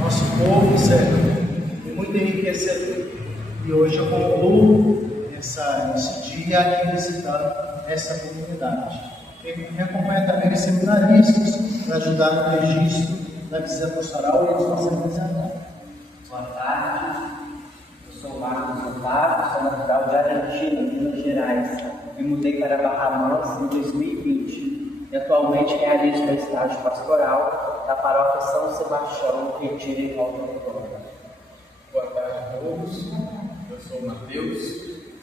Nosso povo, Senhor, é muito enriquecedor. E hoje eu concluo esse dia aqui visitando essa comunidade. Me acompanha também os seminaristas para ajudar no registro da visita pastoral e eles vão ser apresentados. Boa tarde, eu sou Marcos Otávio, sou natural de Argentina, Minas Gerais. Me mudei para Barra Mansa em 2020 e atualmente realizo meu estágio pastoral da paróquia São Sebastião, Retiro em Volta Redonda. Boa tarde a todos, eu sou o Matheus,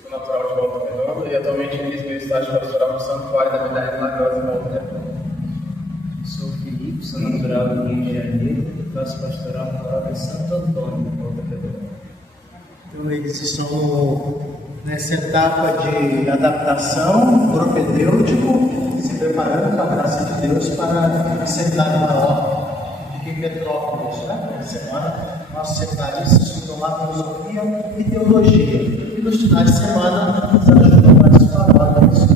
sou natural de Volta Redonda e atualmente realizo meu estágio pastoral no Santuário da Medalha Milagrosa em Volta Redonda. Sou o Felipe, sou natural do Rio de Janeiro, faço pastoral na paróquia Santo Antônio, em Volta Redonda. Então, eles estão nessa etapa de adaptação, propedêutico, se preparando com a graça de Deus para o seminário maior de Petrópolis. Essa semana, nossos seminaristas estudam lá filosofia e teologia. E nos finais de semana, nos ajudam mais os paróquias,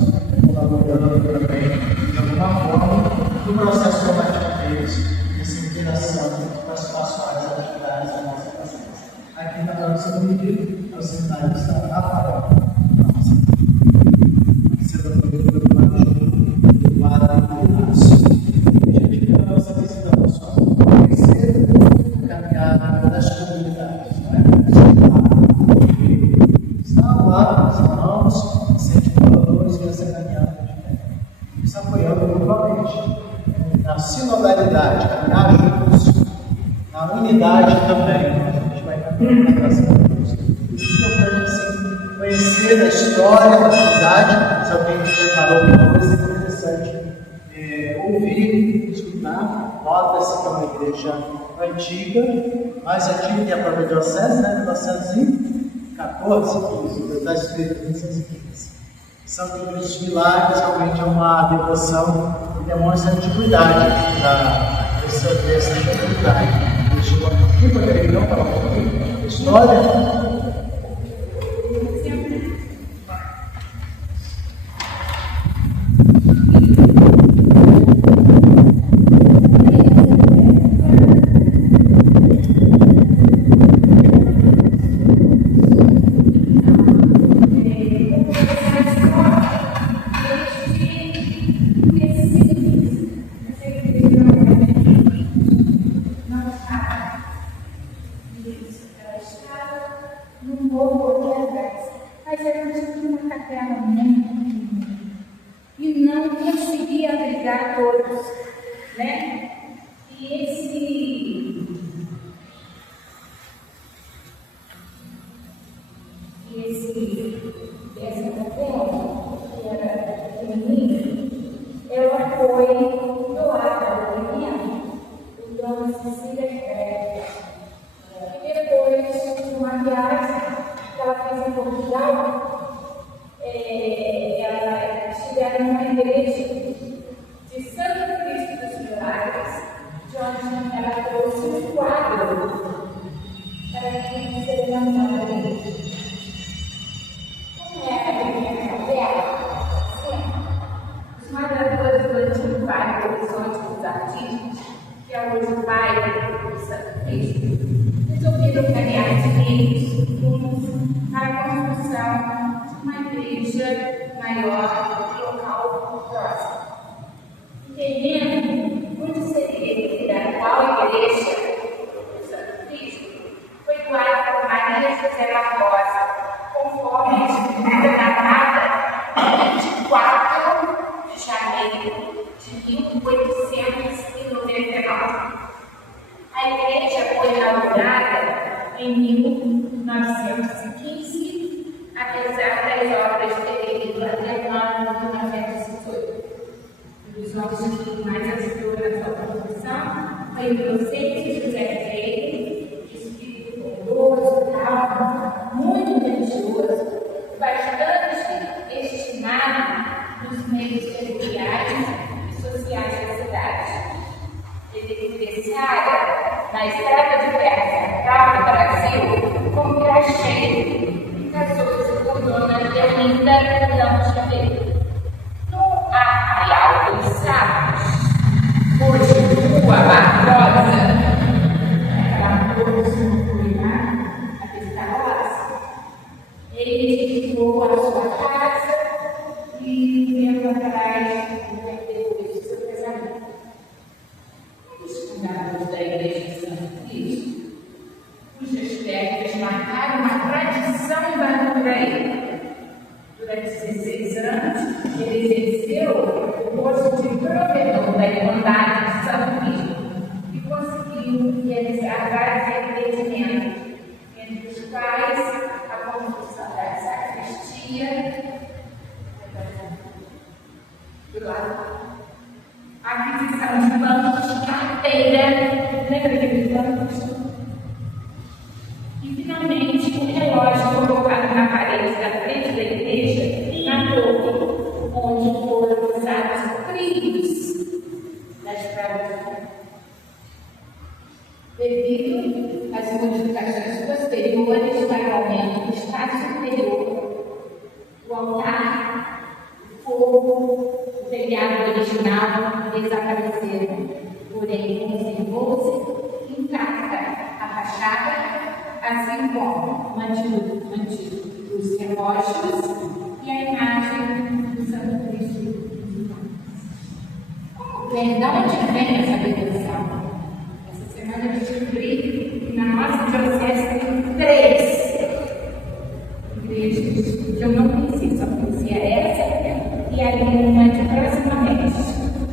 colaborando também, de alguma forma, no processo formativo deles, essa interação com as pastorais atividades da nossa presença. Aqui na nossa medida, o seminário está na paróquia. Sendo do Guarda e Aço. A gente quer a nossa visita pastoral, conhecer a caminhada das comunidades. Está lá, os irmãos, incentivadores nessa caminhada de fé. Nos apoiando mutuamente. Na sinodalidade, caminhar juntos, na unidade também. A gente vai caminhar na graça de Deus. Importante, assim, conhecer a história da cidade. Se alguém preparou alguma coisa interessante, ouvir, escutar. Nota-se que é uma igreja antiga, mais antiga que a própria diocese, né? 1914, está escrito em 1915. Santo Cruz dos Milagres realmente é uma devoção que demonstra a antiguidade dessa antiguidade. Quem poderia não falar um pouquinho? História? E não conseguia abrigar todos, né? E essa capela, que era pequenininha, ela foi doada ao Guilherme, o Dona Cecília Ferreira. E depois de uma viagem que ela fez em Portugal, estiveram numa igreja de Santo Cristo dos Milagres, de onde ela trouxe um quadro para que se levantasse a igreja. Como é a minha capela? Os moradores do antigo bairro Horizonte dos Artistas, que é hoje o bairro do Santo Cristo, resolveram caminhar de rumos para a construção de uma igreja maior e local próximo. O terreno onde seria a atual igreja do Santo Cristo foi doado por Maria José Barbosa, conforme a escritura datada em 24 de janeiro de 1899. A igreja foi inaugurada em 1915, apesar das obras terem ido até o ano de 1918. Os nossos mais ajudou na sua construção foi o docente José Freire, espírito bondoso, calmo, muito religioso, bastante estimado nos meios territoriais e sociais da cidade. Ele é diferenciada na estrada de terra central do Brasil como graxeiro e casou-se por Dona Deolinda Ramos Chaveiro. No Arraial dos Sapos, hoje Rua Barbosa, Ele edificou a sua casa e veio atrás depois do seu casamento. Os fundadores da Igreja de Santo Cristo, cujos aspectos marcaram uma tradição da Ucrânia. Durante 16 anos, ele exerceu o posto de provedor da Irmandade de Santo Cristo e conseguiu realizar vários empreendimentos, entre os quais a construção da sacristia, do lado, a aquisição de bancos de carteira, lembra aqueles bancos? E, finalmente, o relógio colocado na parede da frente da igreja, na torre, onde foram usados trilhos das pragas. Devido às modificações posteriores para o aumento do espaço superior, o altar, o fogo, o telhado original desapareceram, porém conservou-se intacta a fachada, assim como mantido os relógios e a imagem do Santo Cristo. Da onde vem essa devoção? Essa semana eu descobri que na nossa diocese tem 3 igrejas que eu não conhecia, só conhecia essa e a uma de proximamente.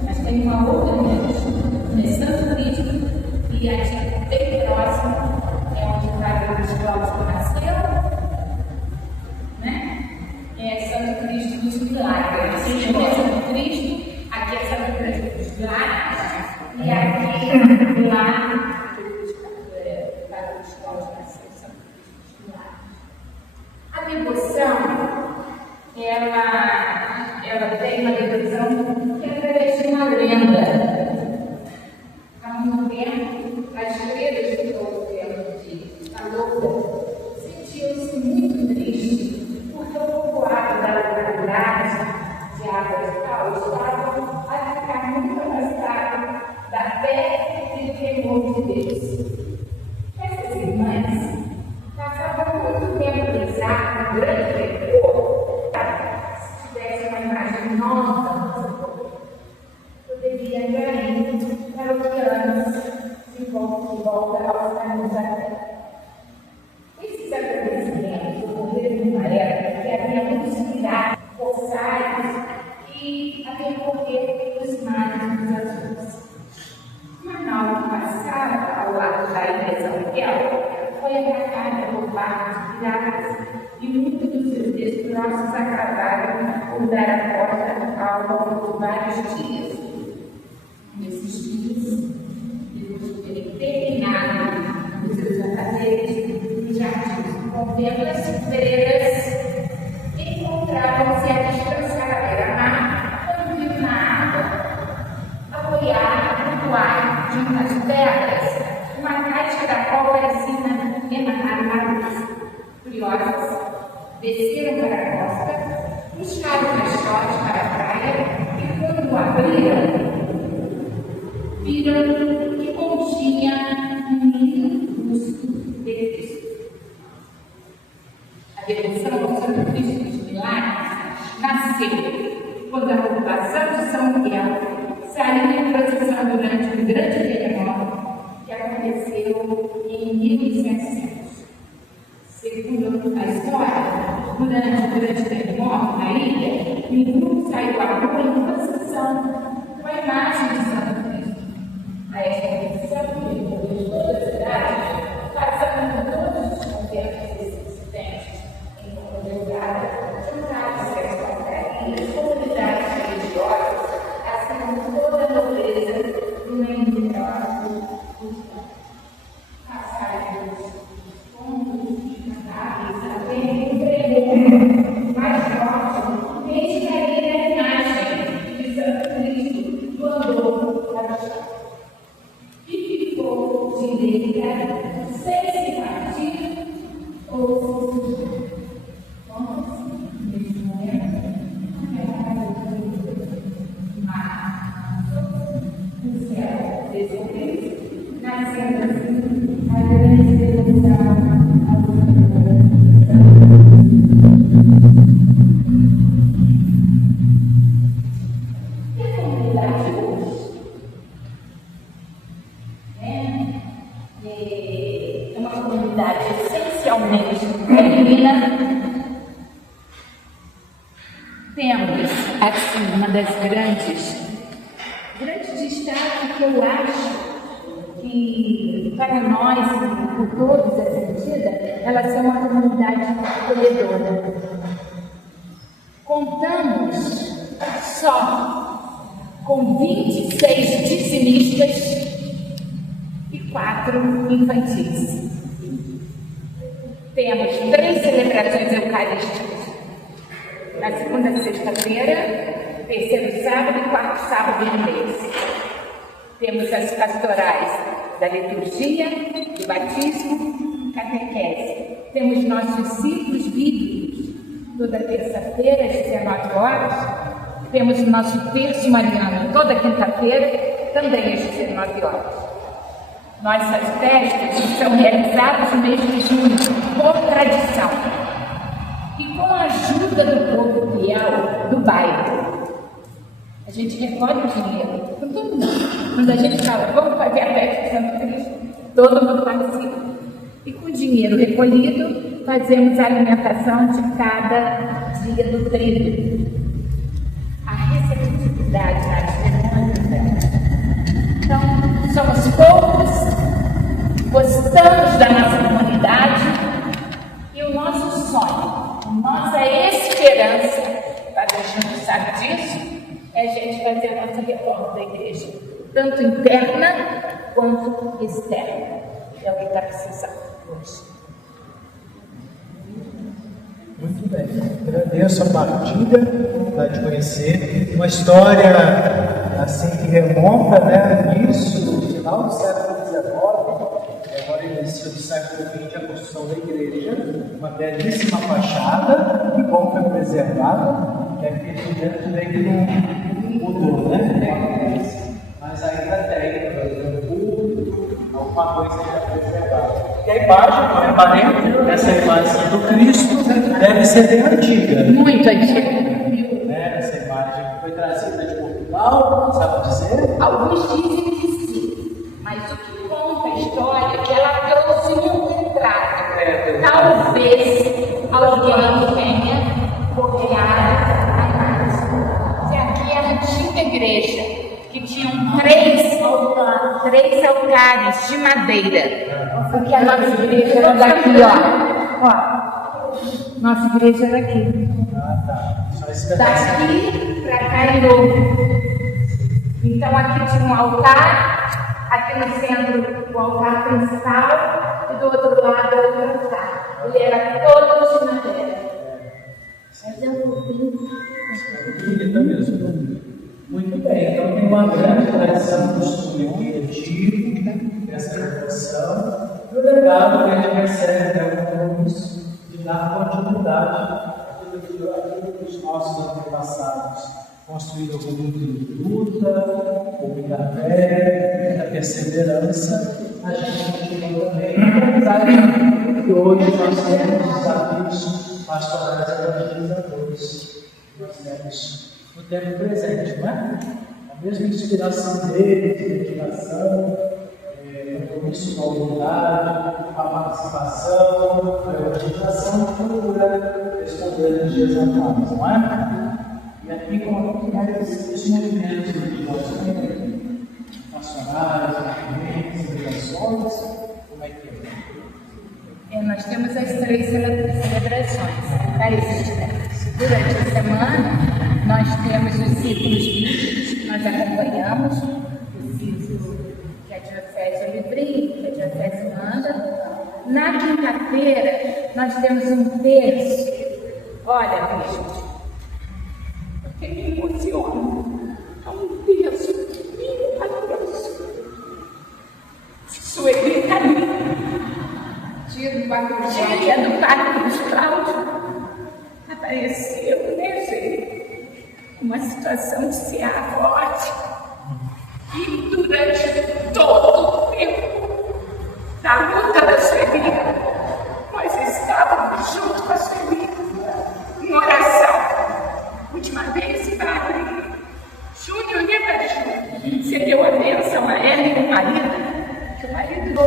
Mas tem uma outra igreja, Santo Cristo, e a de bem próxima. Onde o Carlos Cláudio nasceu, né? É Santo Cristo dos Milagres. Aqui é Santo Cristo, aqui é Santo Cristo dos Milagres, e aqui lá, Carlos Cláudio nasceu, Santo Cristo dos Milagres. A devoção, ela tem uma devoção que é através de uma lenda. Há muito tempo, as freiras do povo a louca sentiu-se muito triste porque o povoado da localidade de Águas de Cal estava a ficar muito afastado da fé e do temor de Deus. Essas irmãs passavam muito tempo a pensar no grande temor. Se tivesse uma imagem nova, poderia cair para os anos de volta aos caminhos da terra. Esses acontecimentos ocorreram numa época que havia muitos milagres, corsários e a percorrer os mares dos azuis. Uma nau que passava ao lado da ilha de São Miguel foi atacada por barcos piratas e muitos dos seus destroços acabaram por dar a porta ao longo de vários dias. Nesses dias, depois de terem terminado os seus afazeres, jardins com vendas freiras encontravam-se a descansar à beira-mar quando viu na água, apoiada no ar junto às pedras, uma caixa da qual parecia emanar uma luz. Curiosas, desceram para a costa, buscaram caixotes para a praia e quando abriram, viram que continha um lindo busto de Cristo. A devoção ao Santo Cristo dos Milagres nasceu quando a população de São Miguel saiu em procissão durante um grande terremoto que aconteceu em 1700. Segundo a história, durante o grande terremoto na ilha, um grupo saiu à rua em procissão com a imagem de Santo Cristo. A esta procissão percorreu toda a cidade, passando por todos os conventos existentes em comunidade, juntados às confrarias, comunidades religiosas, assim como toda a nobreza do meio cristão. Passaram os fundos e cantáveis até o prelúdio mais forte, eis que ali a imagem de Santo Cristo Temos, assim, uma das grandes destaques que eu acho que, para nós, por todos, é sentida, ela ser uma comunidade acolhedora. Contamos só com 26 dizimistas e 4 infantis. Temos 3 celebrações eucarísticas na segunda sexta-feira, terceiro sábado e quarto sábado do mês. Temos as pastorais da liturgia, do batismo, catequese. Temos nossos ciclos bíblicos, toda terça-feira às 19 horas. Temos o nosso terço mariano toda quinta-feira, também às 19 horas. Nossas festas são realizadas no mês de junho, por tradição. E com a ajuda do povo fiel do bairro. A gente recolhe o dinheiro com todo mundo. Quando a gente fala, vamos fazer a festa de Santo Cristo, todo mundo participa. E com o dinheiro recolhido, fazemos a alimentação de cada dia do trigo. A receptividade nas cerimônias. Então, somos poucos, gostamos da nossa comunidade e o nosso sonho, a nossa esperança, para a gente saber disso, é a gente fazer a nossa reforma da igreja, tanto interna quanto externa. É o que está precisando hoje. Muito bem, agradeço a partilha, para te conhecer. Uma história assim que remonta, né, início, no final do século XIX, agora início do século XX, a construção da igreja, uma belíssima fachada, que bom foi preservada, que aqui dentro meio que não mudou, né? Mas ainda tem, alguma coisa que está preservada. E a imagem, aparente, essa imagem do Cristo deve ser bem antiga. Muito antiga. Essa imagem foi trazida de Portugal, sabe dizer? Alguns dizem que sim, mas o que conta a história é que ela trouxe um retrato. Talvez alguém tenha copiado a imagem. Se aqui é a antiga igreja, que tinham 3 altares de madeira. Porque a nossa igreja era daqui, ó. Nossa igreja era aqui. Ah, tá. Só esse pedaço. Daqui para cá em novo. Então aqui tinha um altar, aqui no centro o altar principal e do outro lado outro altar. Ele era todo de madeira. Mas eu vou Bonita mesmo. Muito bem, então tem uma grande tradição do estudo coletivo, dessa reflexão, e o legado que a gente recebe é o compromisso de dar continuidade àquilo que os nossos antepassados construíram com muita luta, com muita fé, muita perseverança. A gente continua também, apesar de que hoje nós temos desafios pastorais evangelizadores. Nós temos no tempo presente, não é? A mesma inspiração deles, dedicação, compromisso com a unidade, a participação, a evangelização pura, respondendo os dias atuais, não é? E aqui, como esses movimentos religiosos nacionais, movimentos, civilizações, como é que é? Nós temos as 3 celebrações para existentes. Durante a semana, nós temos os ciclos bíblicos que nós acompanhamos, o ciclo que a Diocese Livrinho, que a Diocese manda. Na quinta-feira, nós temos um terço. Olha, bispo, eu me emociono. É um terço maravilhoso. Sueli está ali. Tiro do Evangelho do Padre Cláudio. Apareceu, né, gente? Uma situação de ser forte. E durante todo o tempo da luta da Sueli, nós estávamos junto com a Sueli em oração. Última vez, Padre Júnior, né, Padre Júnior? Você deu a bênção a ela e o marido, que o marido,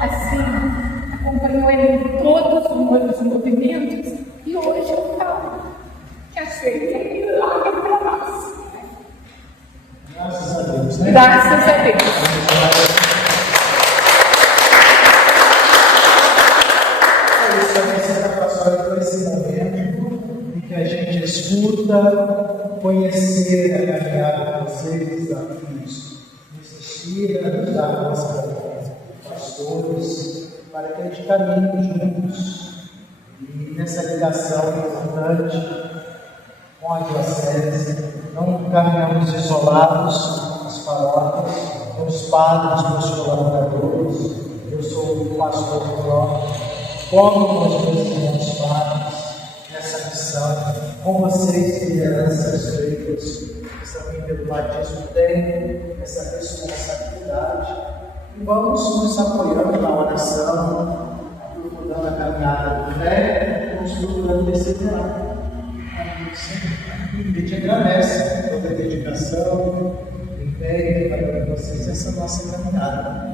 assim, acompanhou ele em todos os movimentos. E hoje eu falo que a satisfeita e olha para nós. Graças a Deus, né? Graças a Deus. É isso, a missa da pastoral foi esse momento em que a gente escuta, conhecer a caminhada de vocês, desafios, insistir a ajudar a nossa pastores, para que a gente caminhe juntos e nessa ligação importante com a diocese. Não caminhamos isolados nas paróquias, temos padres, meus colaboradores, eu sou o pastor próprio, como com os meus irmãos padres nessa missão, com vocês, lideranças feitas, que também pelo batismo têm essa responsabilidade. E vamos nos apoiando na oração, aprofundando a caminhada de fé, construindo esse milagre. E te agradece pela dedicação, empenho para vocês essa nossa caminhada.